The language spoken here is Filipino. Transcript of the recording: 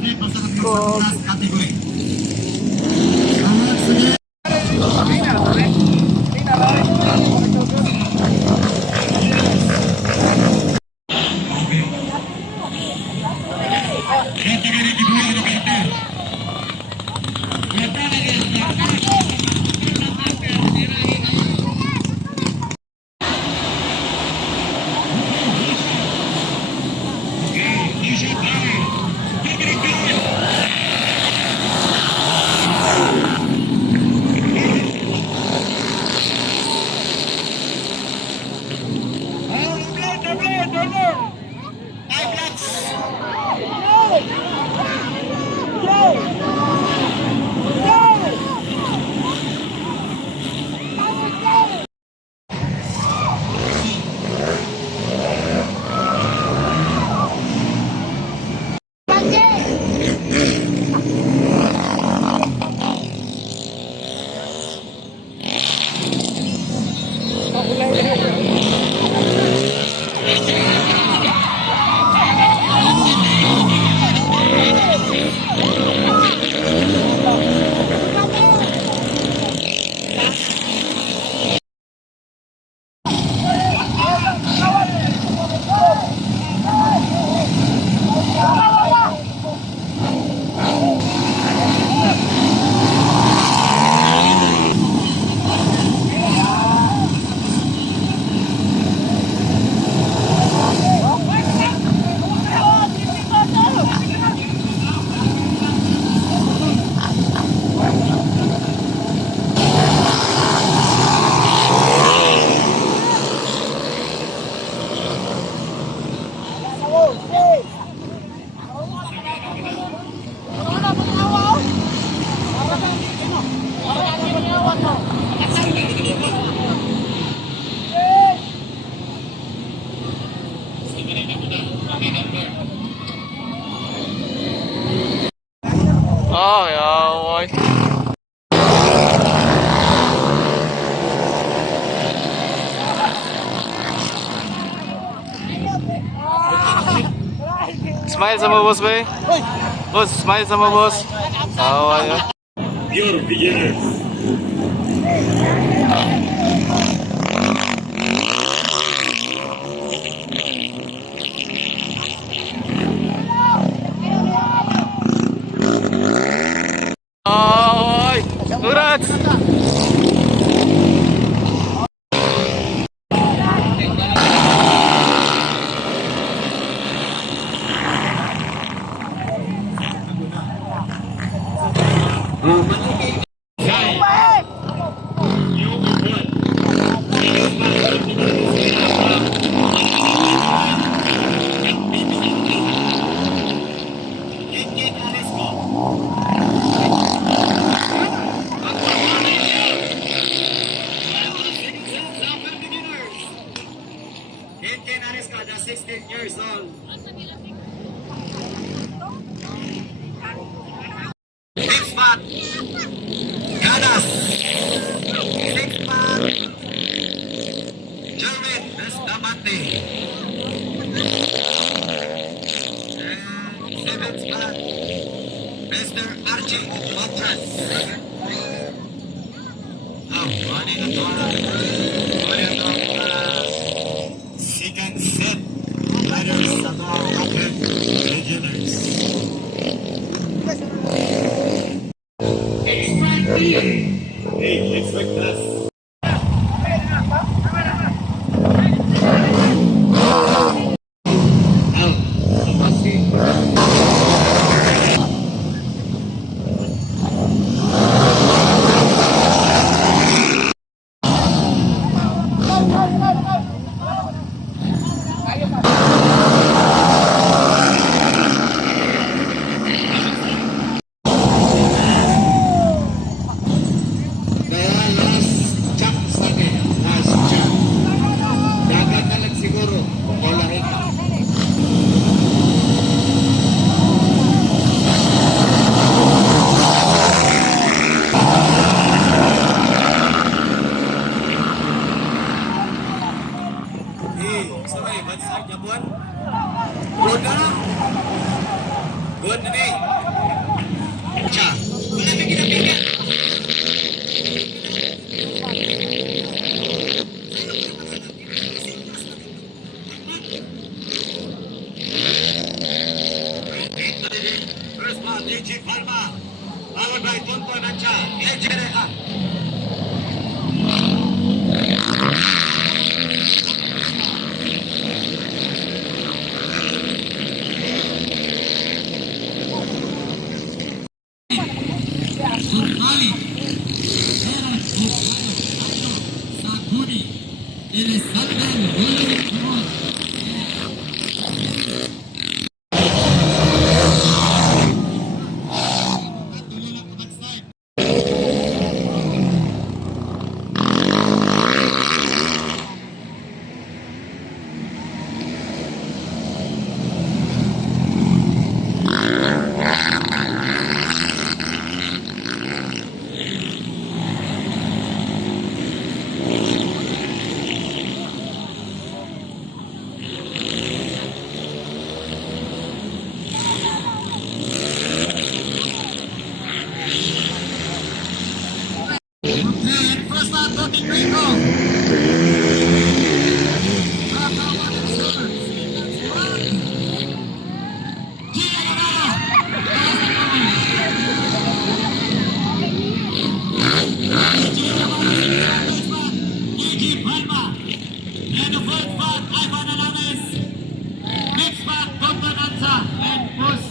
Oh. Oh, ya, smile sama bos, be. Bos, smile sama bos. Oh, ayo. Pure beginners. Oh, surat. Just 16 years old. Six pack. Ganas. Six pack. Jervin Estamante. And seventh pack. Mr. Archie Matras. Now, running at second set. Riders sa mga open beginners. Hey, expect us. Good day. Cha. Wala may ginapigyan. First man, AJ Palma. Followed by Tonto Nancha. AJ Reha. Survali, Gerard Ocano, Sakuni, Alexander William Kumar. And first man, Tony Rico. And the first part, Ivan Alames. Next part, Dr. Nansa and Bruce